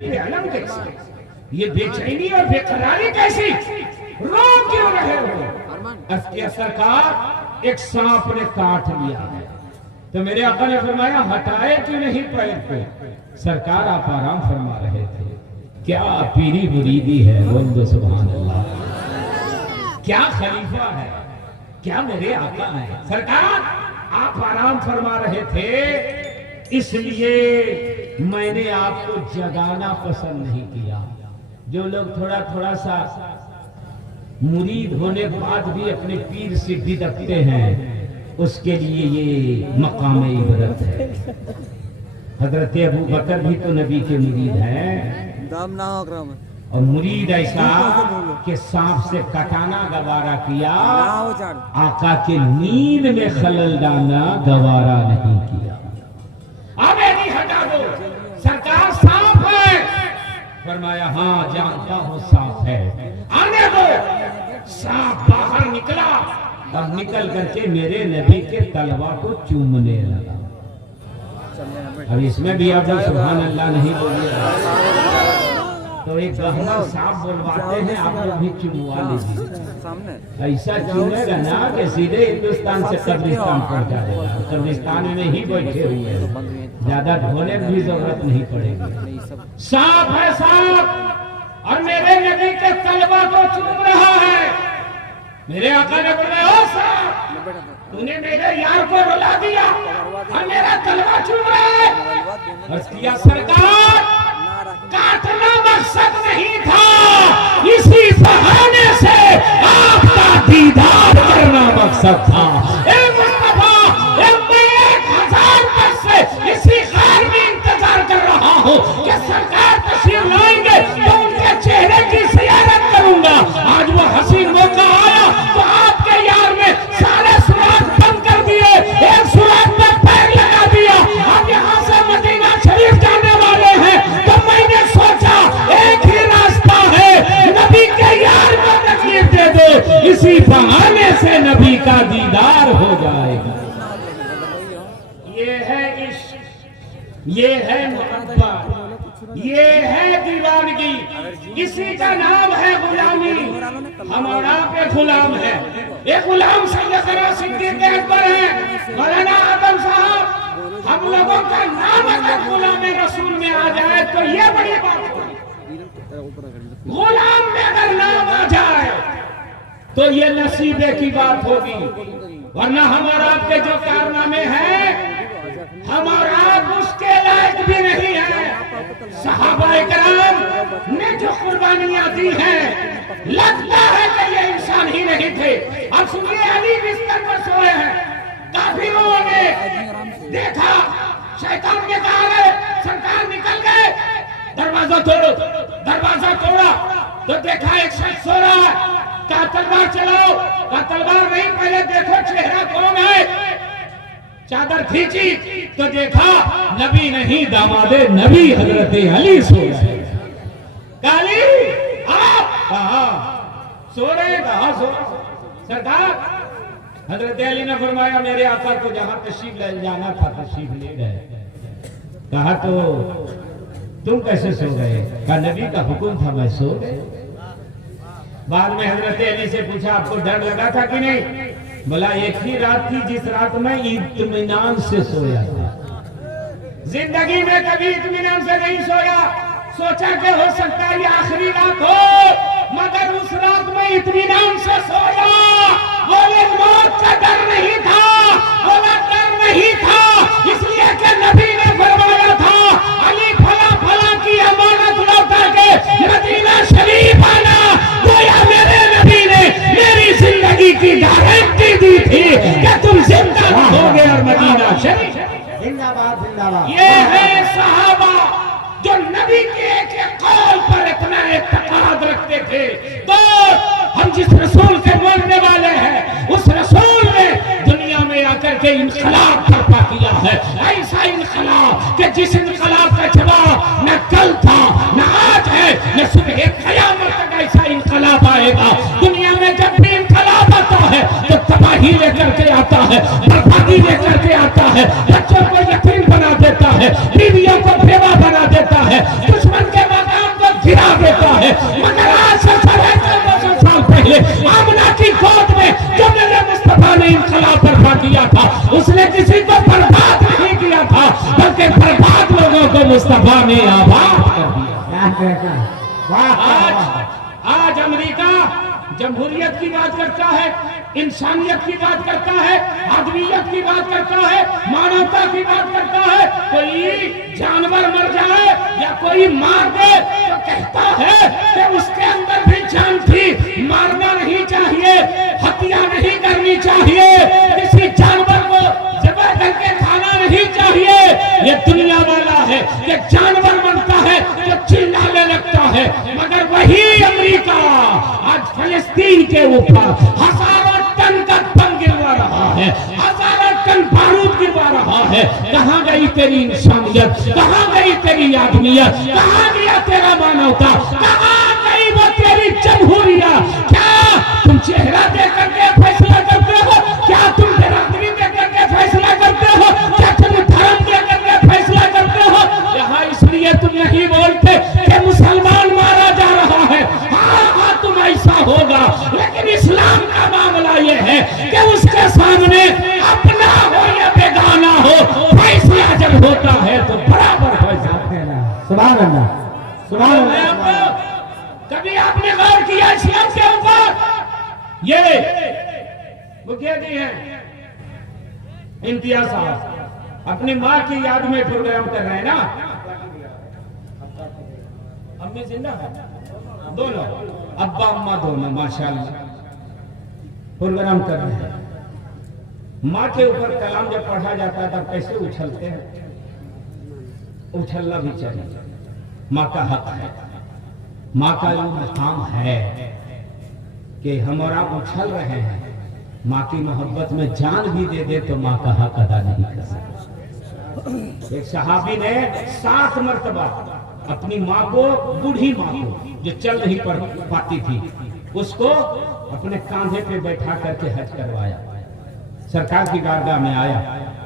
ये अलम कैसी, ये बेचैनी और बेकरारी कैसी, रो क्यों रहे हो? असके सरकार एक सांप ने काट लिया है। तो मेरे आका ने फरमाया हटाए क्यों नहीं पैर को? सरकार आप आराम फरमा रहे थे। क्या पीरी मुरीदी है, बोलो सुभान अल्लाह। क्या खलीफा है, क्या मेरे आका है। सरकार आप आराम फरमा रहे थे, इसलिए मैंने आपको जगाना पसंद नहीं किया। जो लोग थोड़ा थोड़ा सा मुरीद होने के बाद भी अपने पीर से बिदकते हैं, उसके लिए ये मकाम इबरत है। हजरत अबू बकर भी तो नबी के मुरीद हैं, और मुरीद ऐसा कि सांप से कटाना गवारा किया, आका के नींद में खलल डालना गवारा नहीं किया। अब नहीं हटा दो, सरकार सांप है। फरमाया हाँ जानता हूँ सांप है, आने दो। सांप बाहर निकला और निकल करके मेरे नबी के तलवा को चूमने लगा। अब इसमें भी आप लोग सुभान अल्लाह नहीं बोलिए तो एक गहना सांप बोलवाते हैं, आप लोग भी चुमवा लीजिए। ऐसा चुमेगा ना कि सीधे हिंदुस्तान से कब्रिस्तान पहुंच जाएगा। कब्रिस्तान में ही बैठे हुए हैं, ज्यादा ढोने की भी जरूरत नहीं पड़ेगी। सांप है सांप, और मेरे नबी के तलवा को चूम रहा है। मेरे आका ने बोला ओ सांप, तूने मेरे यार को रुला दिया और मेरा तलवा चूम रहा है। बस किया सरकार, काटना मकसद नहीं था, इसी बहाने से आपका दीदार करना मकसद था। मुस्तफा, मैं 1000 वर्ष से इसी खार में इंतजार कर रहा हूँ कि सरकार तशरीफ लाएंगे तो उनके चेहरे की ज़ियारत करूंगा। आज वो हसीन मौका आया तो आपके यार में सारे सुराग बंद कर दिए, एक सुराग में पैर लगा दिया। अब यहाँ से मदीना शरीफ जाने वाले हैं, तो मैंने सोचा एक ही रास्ता है, नबी के यार को तकलीफ दे दो, इसी बहाने से नबी का दीदार हो जाएगा। ये है इश्क, ये है मोहब्बत, ये है दीवानगी, इसी का नाम है गुलामी। हमारा पे गुलाम है, एक गुलाम सैयदना सिद्दीक़ अकबर है, मौलाना आदम साहब। हम लोगों का नाम अगर गुलाम रसूल में आ जाए तो ये बड़ी बात है। गुलाम में अगर नाम आ जाए तो ये नसीबे की बात होगी, वरना हमारा आपके जो कारनामे हैं, हमारा उसके लायक भी नहीं है। सहाबाए किराम ने जो कुर्बानियां दी हैं, लगता है कि ये इंसान ही नहीं थे। अब सुनिए, अली बिस्तर पर सोए हैं, काफिरों ने देखा, शैतान ने कहा सरकार निकल गए, दरवाजा तोड़ो। दरवाजा तोड़ा तो देखा एक शख्स सो रहा है। कहा तलवार चलाओ, कहा तलवार नहीं, पहले देखो चेहरा कौन है। चादर खींची तो देखा नबी नहीं दामादे नबी हजरत अली सो रहे। काली आप कहा सो रहे, कहा सो सरकार। हजरत अली ने फरमाया मेरे आका को जहां तशरीफ ले जाना था तशरीफ ले गए। कहा तो तुम कैसे सो गए? कहा नबी का हुक्म था मैं सो गए। बाद में हजरत अली से पूछा आपको डर लगा था कि नहीं? बोला एक ही रात थी जिस रात में इत्मीनान से सोया था, जिंदगी में कभी इत्मीनान से नहीं सोया। सोचा कि हो सकता है ये आखिरी रात हो, मगर उस रात में इत्मीनान से सोया। बोले मौत का डर नहीं था, बोला डर नहीं था इसलिए कि नबी ने फरमाया था अली फला फला की अमानत लौटा के मदीना शरीफ आना। गोया मेरे नबी ने मेरी जिंदगी की गारंटी दी थी कि तुम जिंदा रहोगे और मदीना शरीफ जिंदाबाद जिंदाबाद। ये है सहाबा जो नबी के एक कौल पर इतना एतकाद रखते थे। तो हम जिस रसूल के मानने वाले हैं, उस रसूल ने दुनिया में आकर के इनकलाब बर्पा किया है। ऐसा इनकलाब कि जिस इनकलाब का जवाब न कल था न आज है न सुबह क़यामत तक ऐसा इनकलाब आएगा। दुनिया में जब भी इनकलाब आता है तो तबाही लेकर के आता है, बर्बादी लेकर के आता है, बच्चों को यतीम बना देता है, बीवियों को बेवा बना देता है, दुश्मन के है। आमना की गोद में जो मेरे मुस्तफा ने इनकलाब बर्पा किया था, उसने किसी को बर्बाद नहीं किया था, बल्कि बर्बाद लोगों को मुस्तफा ने आबाद कर दिया। आज अमेरिका जमहूरियत की बात करता है, इंसानियत की बात करता है, आदमियत की बात करता है, मानवता की बात करता है। कोई जानवर मर जाए या कोई मार दे तो कहता है कि उसके अंदर भी जान थी, मारना नहीं चाहिए, हत्या नहीं करनी चाहिए, किसी जानवर को ज़बह करके खाना नहीं चाहिए। ये दुनिया वाला है कि जानवर बनता है तो चिल्लाने लगता है, मगर वही अमेरिका आज फलस्तीन के ऊपर हजारों टन का बम गिरवा रहा है, हजारों टन बारूद गिरवा रहा है। कहां गई तेरी इंसानियत, कहां गई तेरी आदमियत, कहां गया तेरा मानवता, कहां गई वो तेरी जमहूरियत? क्या तुम चेहरा देख करके फैसला करते हो? क्या तुम बिरादरी देख करके फैसला करते हो? क्या तुम धर्म देख करके फैसला करते हो? यहाँ इसलिए तुम नहीं बोलते कि मुसलमान मारा जा रहा है। हाँ तुम ऐसा होगा, लेकिन इस्लाम का मामला यह है कि उसके सामने अपना हो या बेगाना हो, फैसला जब होता है तो बराबर हो जाते हैं। सुभान अल्लाह, सुभान अल्लाह। कभी आपने गौर किया इस्लाम के ऊपर? ये मुखिया जी हैं इम्तियाज साहब, अपनी माँ की याद में प्रोग्राम कर रहे हैं ना? अम्मी जिंदा है, दोनों अब्बा अम्मा दोनों माशाल्लाह प्रोग्राम कर रहे हैं। माँ के ऊपर कलाम जब पढ़ा जाता था कैसे उछलते हैं, उछलना भी चाहिए, माँ का हक है, माँ का जो मकाम है कि हमारा उछल रहे हैं, माँ की मोहब्बत में जान भी दे दे तो माँ का हक अदा नहीं कर सकते। एक सहाबी ने 7 मरतबा अपनी माँ को, बूढ़ी माँ को जो चल नहीं पाती थी, उसको अपने कांधे पे बैठा करके हज करवाया। सरकार की बारगाह में आया,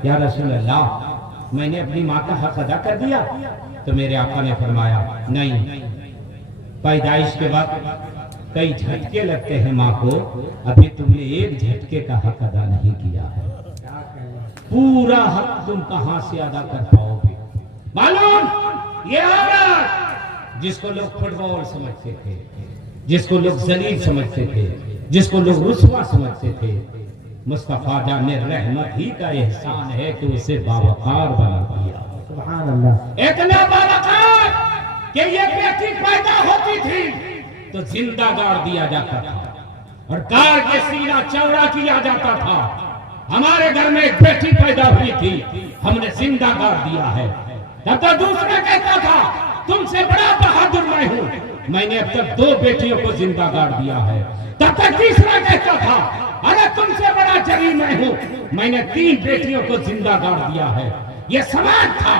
या रसूल अल्लाह मैंने अपनी माँ का हक अदा कर दिया? तो मेरे आका ने फरमाया नहीं, पैदाइश के बाद कई झटके लगते हैं माँ को, अभी तुमने एक झटके का हक अदा नहीं किया है, पूरा हक तुम कहां से अदा कर पाओगे? मालूम ये औरत जिसको लोग फुटबॉल समझते थे, जिसको लोग जलील समझते थे, जिसको लोग रुस्वा समझते थे, मुस्तफा जाने रहमत ही का एहसान है कि उसे बावकार बना दिया। सुभान अल्लाह। इतना बावकार कि ये बेटी पैदा होती थी तो जिंदा गाड़ दिया जाता था और गाड़ के सीना चौड़ा किया जाता था। हमारे घर में एक बेटी पैदा हुई थी, हमने जिंदा गाड़ दिया है। तब तो दूसरा कहता था तुमसे बड़ा बहादुर मैं हूँ, मैंने अब तक 2 बेटियों को जिंदा गाड़ दिया है। तब तक तीसरा कहता था अरे तुमसे बड़ा जरी मैं हूँ, मैंने 3 बेटियों को जिंदा गाड़ दिया है। ये समाज था,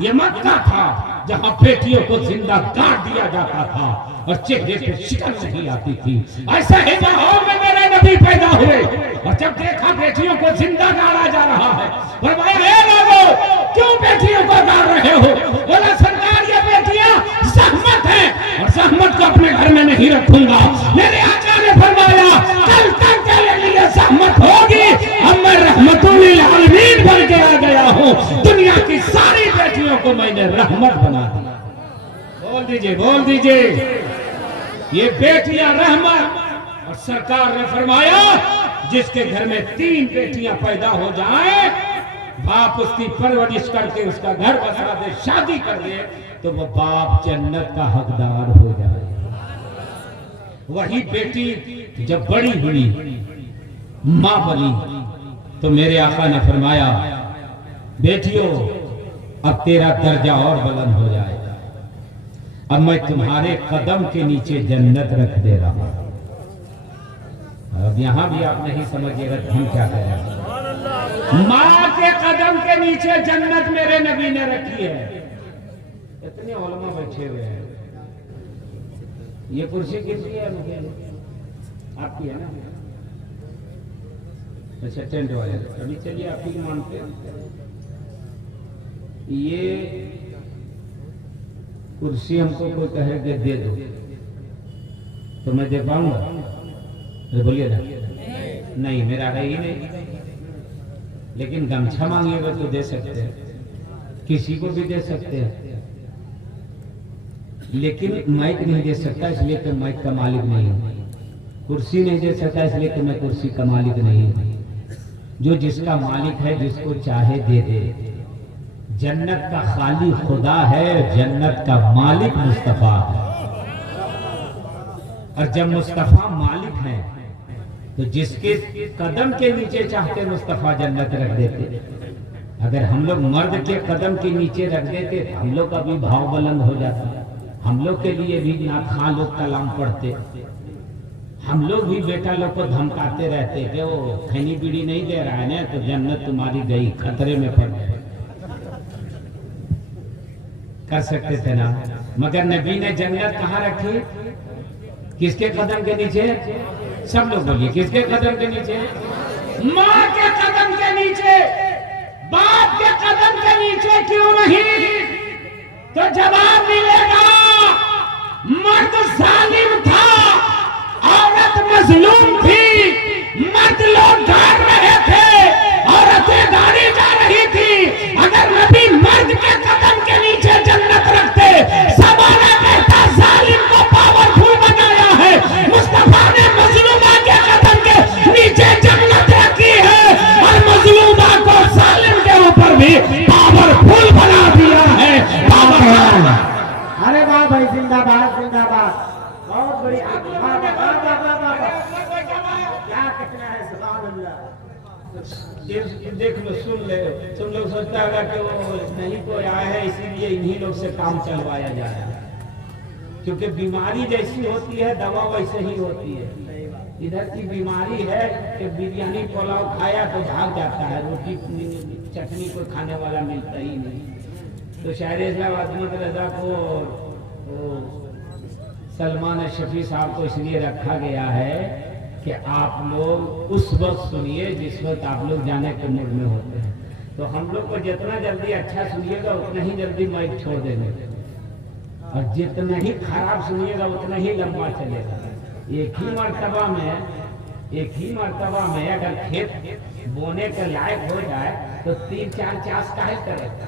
ये मक्का था जहाँ बेटियों को जिंदा गाड़ दिया जाता था और चेहरे पे शिकन नहीं आती थी। ऐसा ही माहौल में मेरे नबी पैदा हुए और जब देखा बेटियों को जिंदा गाड़ा जा रहा है, फरमाया हे लोगों क्यों बेटियों को गाड़ रहे हो? बोला सरकार ये बेटियां सहमत है और सहमत को अपने घर में नहीं रखूंगा। मेरे आका ने फरमाया कल तक के लिए सहमत होगी, अब मैं रहमतुल आलमीन बन के आ गया हूँ, दुनिया की सारी बेटियों को मैंने रहमत बना दिया। बोल दीजिए, बोल दीजिए, ये बेटियां रहमत। और सरकार ने फरमाया जिसके घर में 3 बेटियां पैदा हो जाएं, बाप उसकी परवरिश करके उसका घर बसा दे, शादी कर दे, तो वो बाप जन्नत का हकदार हो जाए। वही बेटी जब बड़ी हुई, मां बनी, तो मेरे आका ने फरमाया बेटियों अब तेरा दर्जा और बुलंद हो जाएगा, अब मैं तुम्हारे कदम के नीचे जन्नत रख दे रहा हूं। अब यहां भी आप नहीं समझिएगा हम क्या करें। माँ के कदम के नीचे जन्नत मेरे नबी ने रखी है। इतने उलमा बैठे हुए हैं। ये कुर्सी किसकी है? आपकी है ना? अच्छा टेंट वाले। अभी चलिए आप ही मानते हैं। ये कुर्सी हमको कोई कहे कि दे दो तो मैं दे पाऊंगा? अरे बोलिए ना, नहीं मेरा है ही नहीं। लेकिन गमछा मांगिएगा तो दे सकते हैं, किसी को भी दे सकते हैं, लेकिन माइक नहीं दे सकता इसलिए कि माइक का मालिक नहीं हूं। कुर्सी नहीं दे सकता इसलिए कि मैं कुर्सी का मालिक नहीं हूं। जो जिसका मालिक है जिसको चाहे दे दे। जन्नत का खाली खुदा है, जन्नत का मालिक मुस्तफा है। और जब मुस्तफा मालिक है तो जिसके कदम के नीचे चाहते मुस्तफा जन्नत रख देते। अगर हम लोग मर्द के कदम के नीचे रख देते तो हम लोग का भी भाव बुलंद हो जाता, हम लोग के लिए भी नाखा लोग कलाम पढ़ते, हम लोग भी बेटा लोग को धमकाते रहते कि वो खैनी बीड़ी नहीं दे रहा है ना तो जन्नत तुम्हारी गई, खतरे में पड़ गए। कर सकते थे ना, मगर नबी ने जन्नत कहाँ रखी? किसके कदम के नीचे? सब लोग बोलिए, किसके कदम के नीचे? माँ के कदम के नीचे, बाप के कदम के नीचे क्यों नहीं? तो जवाब मिलेगा, मर्द जालिम था, औरत मजलूम थी, मर्द लोग गाड़ रहे थे, औरतें गाड़ी जा रही थी। अगर नबी मर्द के कदम के नीचे जन्नत रखते, ज़माना कहता जालिम को पावरफुल बनाया है, मुस्तफा ने मजलूमा के कदम के नीचे जन्नत रखी है और मजलूमा को जालिम के ऊपर भी पावरफुल बना दिया है। पावरफुल। अरे वाह भाई, जिंदाबाद जिंदाबाद, बहुत बड़ी क्या कहना है, सुभान अल्लाह। देख लो, सुन ले, तुम लोग सोचता होगा कि वो नहीं कोई आया है इसीलिए इन्हीं लोग से काम चलवाया जा रहा है, क्योंकि बीमारी जैसी होती है दवा वैसे ही होती है। इधर की बीमारी है कि बिरयानी पुलाव खाया तो भाग जाता है, रोटी चटनी कोई खाने वाला मिलता ही नहीं। तो शायर इस्लाम अहमद रजा को सलमान शफी साहब को इसलिए रखा गया है कि आप लोग उस वक्त सुनिए जिस वक्त आप लोग जाने के मूड में होते हैं। तो हम लोग को जितना जल्दी अच्छा सुनिएगा उतना ही जल्दी माइक छोड़ देंगे, और जितना ही खराब सुनिएगा उतना ही लंबा चलेगा। एक ही मर्तबा में अगर खेत बोने के लायक हो जाए तो 3-4 चास काहे करेगा?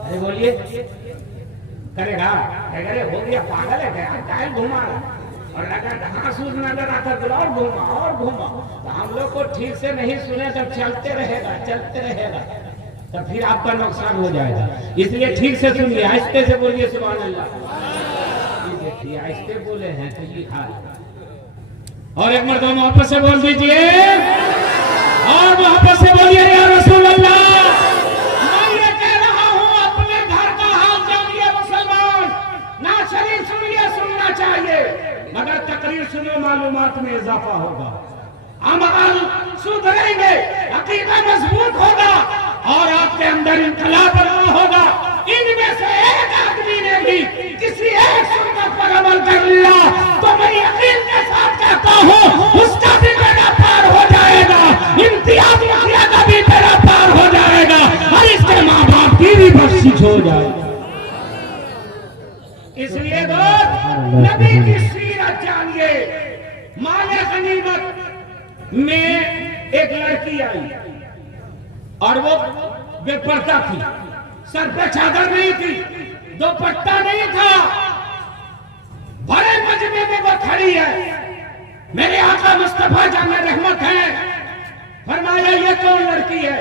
अरे बोलिए, करेगा? अरे हो गया, पागल है क्या, काहे घुमा रहा? और अगर घास नजर आता तो और घुमा। तो हम लोग को ठीक से नहीं सुने तो चलते रहेगा, तो फिर आपका नुकसान हो जाएगा। इसलिए ठीक से सुनिए, आहिस्ते से बोलिए, सुभान अल्लाह। देखिए आहिस्ते बोले हैं तो ये हाल। और एक मर्तबा मोहब्बत से बोल दीजिए, और मोहब्बत से बोलिए, या रसूल अल्लाह। मैं ये कह रहा हूँ, अपने घर का हाल जानिए मुसलमान, ना शरीफ सुनिए, सुनना चाहिए, मगर तकरीर सुनो, मालूमात में इजाफा होगा, अमल सुधरेंगे, अकीदा मजबूत होगा और आपके अंदर इनकलाब पैदा होगा। इनमें से एक आदमी ने भी किसी एक सुन्नत पर अमल कर लिया तो मैं यकीन के साथ कहता हूँ उसका भी बेड़ा पार हो जाएगा, इम्तियाज मुखिया का भी बेड़ा पार हो जाएगा और इसके माँ बाप की भी बख्शिश हो जाएगी। इसलिए दोस्त, नबी की सीरत जानिए। माले गनीमत में एक लड़की आई और वो बेपर्दा थी, सर पे चादर नहीं थी, दुपट्टा नहीं था, बड़े मजमे में वो खड़ी है। मेरे आका मुस्तफा जान रहमत है, फरमाया ये कौन लड़की है?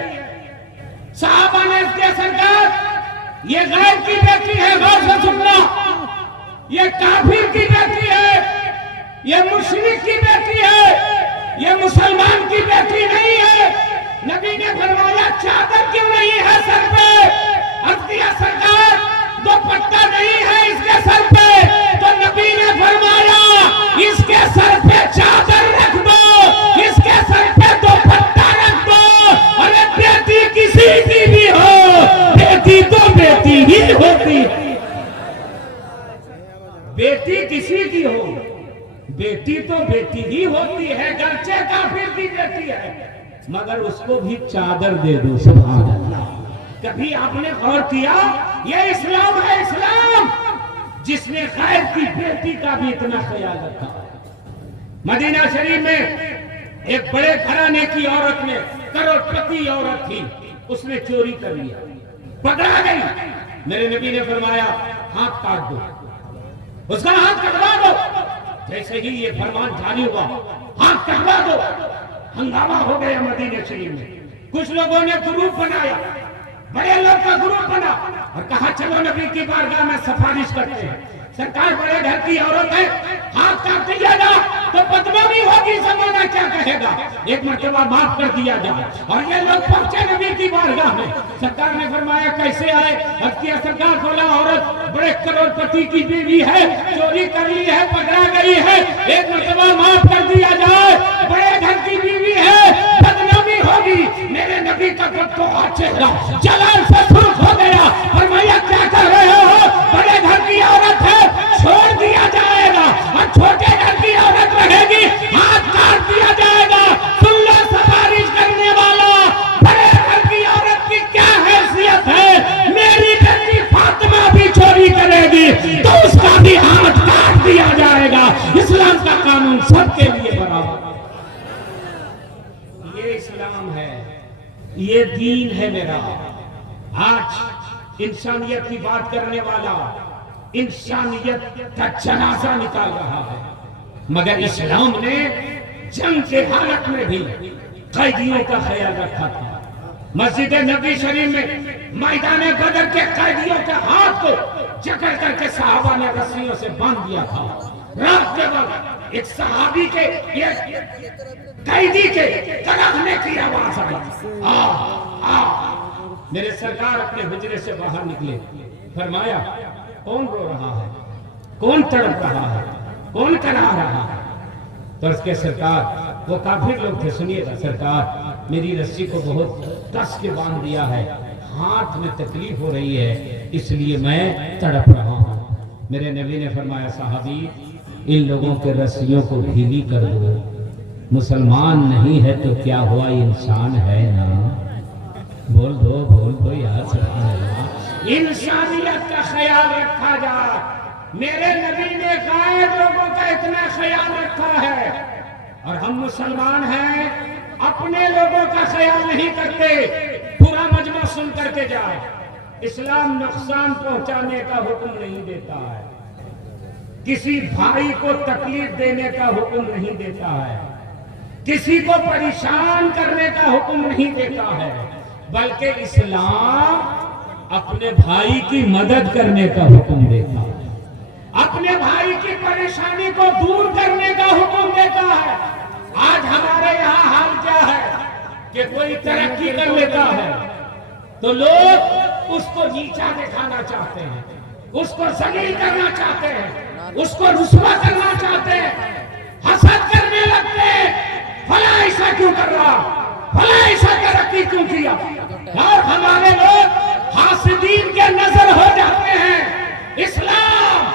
साहबा ने इसके सरकार, ये गैर की बेटी है, गौर से सुनना, ये काफिर की बेटी है, ये मुशरिक की बेटी है, ये मुसलमान की बेटी नहीं है। नबी ने फरमाया चादर क्यों नहीं है सर पे? अख्तिया सरकार, दुपट्टा नहीं है इसके सर पे। तो नबी ने फरमाया इसके सर पे चादर रख दो, इसके सर पे दुपट्टा रख दो। अरे बेटी किसी की भी हो, बेटी तो बेटी ही होती, बेटी किसी की हो, बेटी तो बेटी ही होती है, गर्चे काफिर की बेटी है, मगर उसको भी चादर दे दो। सुभान अल्लाह। कभी आपने गौर किया, ये इस्लाम है, इस्लाम जिसने गैर की बेटी का भी इतना ख्याल रखा। मदीना शरीफ में एक बड़े घराने की औरत ने, करोड़पति औरत थी, उसने चोरी कर लिया, पकड़ा गई। मेरे नबी ने फरमाया हाथ काट दो, उसका हाथ कटवा दो। जैसे ही ये फरमान जारी हुआ, हाथ कटवा दो, हंगामा हो गया मदीना शरीफ में। कुछ लोगों ने ग्रुप बनाया, बड़े लोग का ग्रुप बना और कहा चलो नबी की बारगाह में सिफारिश करते हैं। सरकार बड़े घर की औरत है, हाथ काट दिया जा तो बदनामी होगी, जमाना क्या कहेगा, एक मर्तबा माफ कर दिया जाए। और ये लोग पहुंचे नबी की बारगाह में। सरकार ने फरमाया कैसे आए? सरकार बोला औरत बड़े करोड़पति की बीवी है, चोरी कर ली है, पकड़ा गई है, एक मर्तबा माफ कर दिया जाए, बड़े घर की बीवी है, बदनामी होगी। मेरे नबी का तो चेहरा जलाल से सुर्ख हो गया। फरमाया क्या कर रहे हो? बड़े घर की औरत है, छोड़ दिया जाएगा, और छोटे घर की औरत रहेगी, हाथ काट दिया जाएगा। सुन लो सिफारिश करने वाला, बड़े घर की औरत की क्या हैसियत है? मेरी बेटी फातिमा भी चोरी करेगी तो उसका भी हाथ काट दिया जाएगा। इस्लाम का कानून सबके लिए बराबर। ये इस्लाम है, ये दीन है मेरा। आज इंसानियत की बात करने वाला इंसानियत का जनाजा निकाल रहा है, मगर इस्लाम ने जंग के हालत में भी कैदियों का ख्याल रखा था। मस्जिद नबी शरीफ में मैदान बदर के कैदियों के हाथ को जकड़ करके सहाबा ने रस्सियों से बांध दिया था। रात के वक्त एक सहाबी के, कैदी के तड़पने की आवाज आई, आ मेरे सरकार अपने हुजरे से बाहर निकले। फरमाया कौन रो रहा है, कौन तड़प रहा है, कौन करा रहा है? तो उसके सरकार, वो काफिर लोग थे, सुनिएगा सरकार मेरी रस्सी को बहुत कस के बांध दिया है, हाथ में तकलीफ हो रही है, इसलिए मैं तड़प रहा हूँ। मेरे नबी ने फरमाया साहबी इन लोगों के रस्सियों को ढीली कर दो, मुसलमान नहीं है तो क्या हुआ, इंसान है ना। बोल दो यार, सुभान अल्लाह। इंसानियत का ख्याल रखा जाए। मेरे नबी ने गायब लोगों का इतना ख्याल रखा है, और हम मुसलमान हैं, अपने लोगों का ख्याल नहीं करते। पूरा मजमा सुन करके जाए। इस्लाम नुकसान पहुंचाने का हुक्म नहीं देता है, किसी भाई को तकलीफ देने का हुक्म नहीं देता है, किसी को परेशान करने का हुक्म नहीं देता है, बल्कि इस्लाम अपने भाई की मदद करने का हुक्म देता है, अपने भाई की परेशानी को दूर करने का हुक्म देता है। आज हमारे यहाँ हाल क्या है कि कोई तरक्की कर लेता है तो लोग उसको नीचा दिखाना चाहते हैं, उसको जलील करना चाहते हैं, उसको रुस्वा करना चाहते हैं, हसद करने लगते हैं, फला ऐसा क्यों कर रहा, फला ऐसा तरक्की क्यों किया। और हमारे लोग हासिदीन के नजर हो जाते हैं। इस्लाम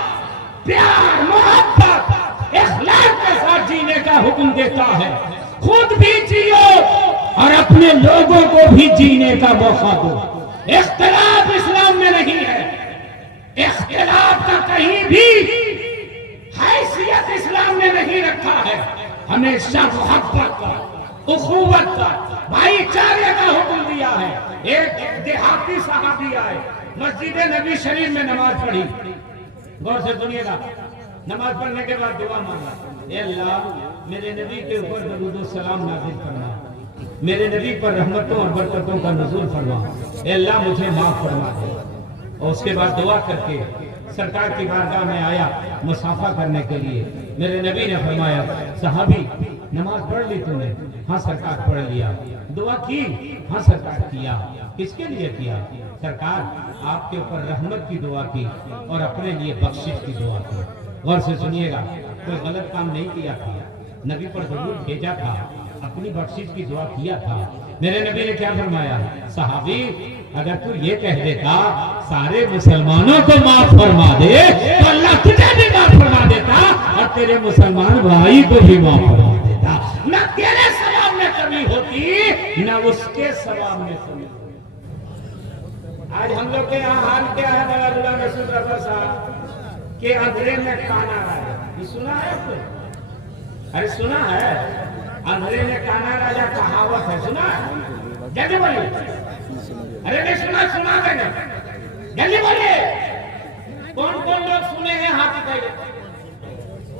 प्यार, मोहब्बत, इखलास के साथ जीने का हुक्म देता है। खुद भी जियो और अपने लोगों को भी जीने का मौका दो। इख्तिलाफ इस्लाम में नहीं है, इख्तिलाफ का कहीं भी हैसियत इस्लाम ने नहीं रखा है। हमेशा मोहब्बत का, उखुवत का, भाईचारे का हुक्म दिया है। एक देहाती सहाबी आए, मस्जिद नबी शरीफ में नमाज पढ़ी, गौर से सुनिएगा, नमाज पढ़ने के बाद दुआ मांगा, ए अल्लाह मेरे नबी के ऊपर दरूद व सलाम नाज़िल फरमा, मेरे नबी पर रहमतों और बरकतों का नुज़ूल फरमा, ए अल्लाह मुझे माफ फरमा दे। और उसके बाद दुआ करके सरकार की बारगाह में आया मुसाफा करने के लिए। मेरे नबी ने फरमाया सहाबी नमाज पढ़ ली तूने? हाँ सरकार पढ़ लिया। दुआ की? हाँ सरकार किया। किसके लिए किया? सरकार आपके ऊपर रहमत की दुआ की और अपने लिए बख्शिश की दुआ की। गौर से सुनिएगा, कोई गलत काम नहीं किया था, नबी पर जरूर भेजा था, अपनी बख्शिश की दुआ किया था। मेरे नबी ने क्या फरमाया, सहाबी अगर तू ये कह देता सारे मुसलमानों को माफ फरमा दे तो अल्लाह तुझे भी माफ फरमा देता और तेरे मुसलमान भाई को भी माफ फरमा देता। न तेरे सवाब में कमी होती न उसके सवाब में कमी। आज हम लोग के यहाँ हाल क्या है, बड़ा रसूल साहब के अंधेरे में काना रहा है, ये सुना है आपने? अरे सुना है, अंधेरे ने काना राजा कहावत है, सुना है? जल्दी बोलिए। अरे नहीं सुना, सुना मैंने, जल्दी बोलिए। कौन कौन लोग सुने हैं हाथ उठाइए।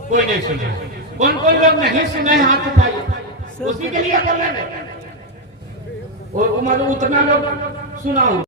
कोई नहीं सुने। कौन कौन लोग नहीं सुने हैं हाथ उठाइए। उसी के लिए बोल रहे हैं। और मतलब उतना लोग सुना हो।